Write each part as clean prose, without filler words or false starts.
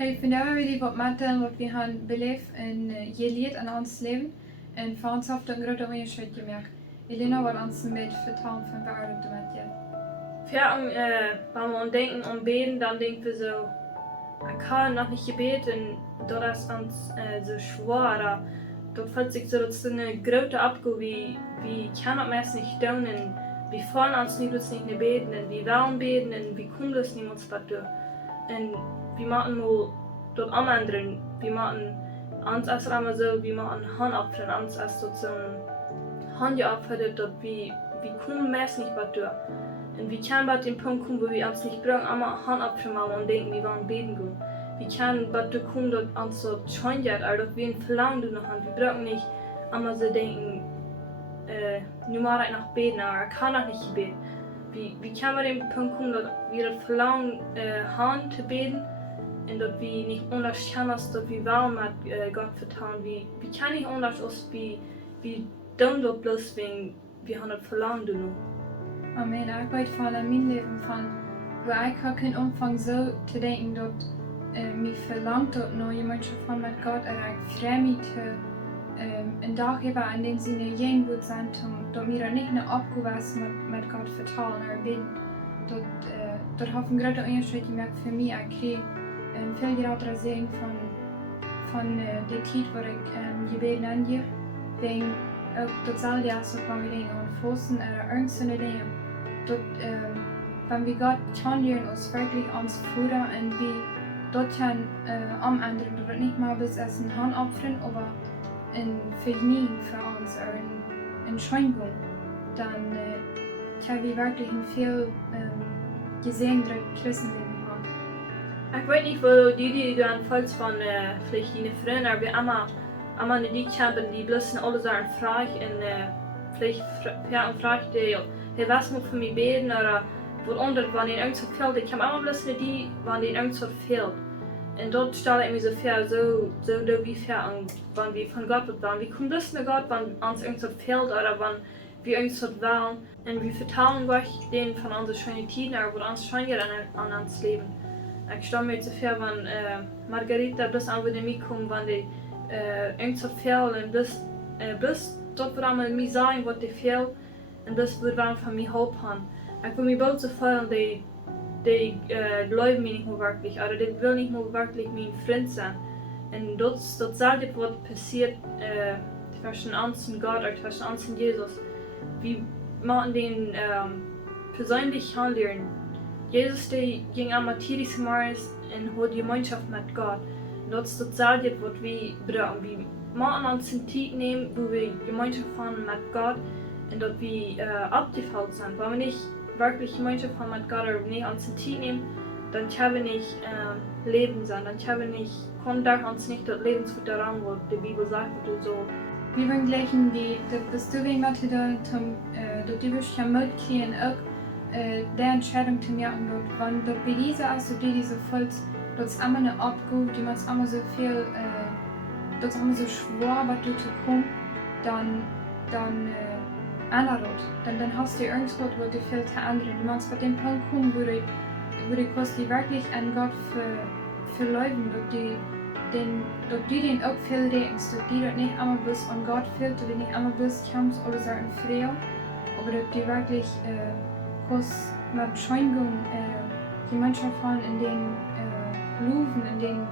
Hey, vandaag wil ik wat vertellen wat we gaan beleefd en geleerd in ons leven. En voor ons heeft dat een groot onderscheid gemaakt. Elena wil ons een beetje vertellen van waar het met je. Ja, wenn wir denken an Beten, dann denken wir so, ich habe noch nicht gebeten, das ist uns so schwer. Das fühlt sich so, dass es eine große Abgabe wie kann das meist nicht tun, und wie fallen uns nicht beten, und wie wollen beten, und wie kommt das nicht uns dazu. Und wir machen mal dort anderen, wir machen uns erst einmal so, wir machen Hand abführen, uns erst so ein Hand abführen, dort wie kommen meist nicht dazu. Und wie kann bei dem Punkt kommen, wo wir uns nicht brauchen, einmal Hand abführen und denken, wir wollen beten gehen. Wie kann bei dem kommen, dass uns so scheint, oder dass wir ein Verlangen noch haben. Wir brauchen nicht einmal so denken, nur mal nach beten, aber kann auch nicht beten. Wie kann bei dem Punkt kommen, dass wir das Verlangen haben zu beten und dass wir nicht unterscheiden, dass wir wollen mit Gott vertrauen. Wie kann ich anders aus, wie dumm das bloß wegen, wir haben das Verlangen noch. Amen. Ik weet van in mijn leven van waar ik ook in omvang zo te denken dat mij verlangt dat nou iemand van met God en ik vrij mij te een dag hebben in dem Sinne jeng goed zijn dat mij er niet een opgave was met God vertrouwen en bidden. Dat heeft een grote onderscheid gemaakt voor mij. Ik kreeg een veel grotere zegen van de tijd waar ik gebeden aangeef. Wegen ook datzelfde jaar kwam ik dingen ontfossen en ernstige dingen. Dat wenn wir Gott kennenlernen, uns wirklich ans Führer und wie dort kann am anderen, das nicht mal bis als ein Hand opfern, aber ein Vergnügen für uns, oder eine Entschuldigung, dann kann wir wirklich ein viel gesegnete Christenleben haben. Ich weiß nicht, wo die dann falls von vielleicht die Freunde, aber einmal eine die haben, die bloß alle Sachen fragen und vielleicht fragt die, hey, was muss für mich beten oder worunter, wenn ihnen irgendwas fehlt. Ich habe immer bloß die, wenn ihnen irgendwas fehlt. Und dort stelle ich mir so vor, so wie fair, wenn wir von Gott wollen. Wie kommt das mit Gott, wenn uns irgendwas fehlt oder wenn wir irgendwas wollen. Und wir vertrauen Gott denen von unseren schönen Tiden, aber uns scheint an uns Leben. Ich stelle mir so vor, wenn Margarita bloß auch wieder mitkommt, wenn die irgendwas fehlt und bloß dort wird einmal mir sagen, was dir fehlt. Und das wird dann von mir helfen. Ich will mich bald so fühlen, die glauben mir nicht mehr wirklich, oder die will nicht mehr wirklich mein Freund sein. Und das selbe, was passiert zwischen uns und Gott oder zwischen uns und Jesus. Wir machen den persönlich handeln. Jesus der ging am Matthäus Maris und hat Gemeinschaft mit Gott. Und das ist das selbe, was wir brauchen. Wir machen uns eine Zeit nehmen, wo wir Gemeinschaft haben mit Gott. Und dass wir abgefallen sind. Wenn wir nicht wirklich Gemeinschaft haben mit Gott oder nicht uns Zeit nehmen, dann können wir nicht leben sein. Dann können wir nicht, kommt da uns nicht das Lebensfutter ran, was die Bibel sagt oder so. Wir wollen gleich in das du wie Mathe da du wirst ja mitkriegen auch der Entscheidung zu merken, wenn dort bei dieser also diese Volks, dort ist immer eine Abgabe, die man immer so viel, dort ist immer so schwer, was du zu kommen, dann ändert. Dann hast du irgendwas, wo du viel zu ändern. Du machst bei dem Punkt kommen, wo du kannst wirklich an Gott verleugnen, dass du den auch viel denkst, dass du nicht einmal bis an Gott fehlt, dass du nicht einmal bis kommst oder so in Frieden, aber dass du wirklich kannst mit Beschleunigung die Mannschaft fahren in den Luven, in den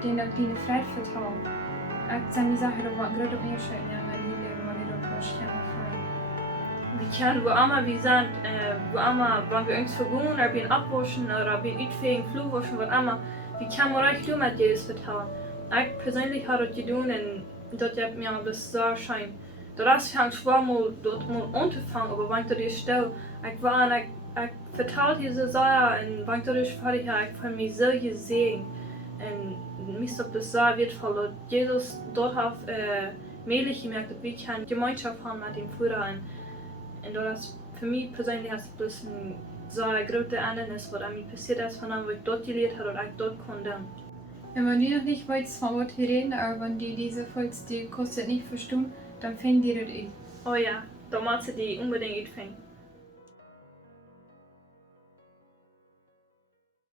kleinen Freiheit vertrauen. Ich sage die Sache, das war ein großer Unterschied in meinem Leben, wenn ich dort was Wir können wo immer wir sind, wo immer, wenn wir uns vergehen, oder wir abwaschen, oder wir utfegen, Flug waschen, was immer, wir können wir euch nur mit Jesus vertrauen. Ich persönlich habe das getan und das hat mir das so schein. Das fängt schwer mal dort mal anzufangen, aber wenn du dich stellst, ich vertraue diese Sache und wenn du dich fertig hast, ich fühle mich so gesehen. Und mir ist das so wertvoll, dass Jesus dort auf möglich gemerkt hat, wie ich eine Gemeinschaft haben mit dem Führer. Und das für mich persönlich ist das ein so ein großes Ändernis, was mir passiert ist, von dem, was ich dort gelernt habe oder ich dort konnte. Wenn man die noch nicht weiß, von was wir reden, aber wenn die diese Volks die kostet nicht verstehen, dann fängt die das an. Oh ja, da muss ich die unbedingt finden.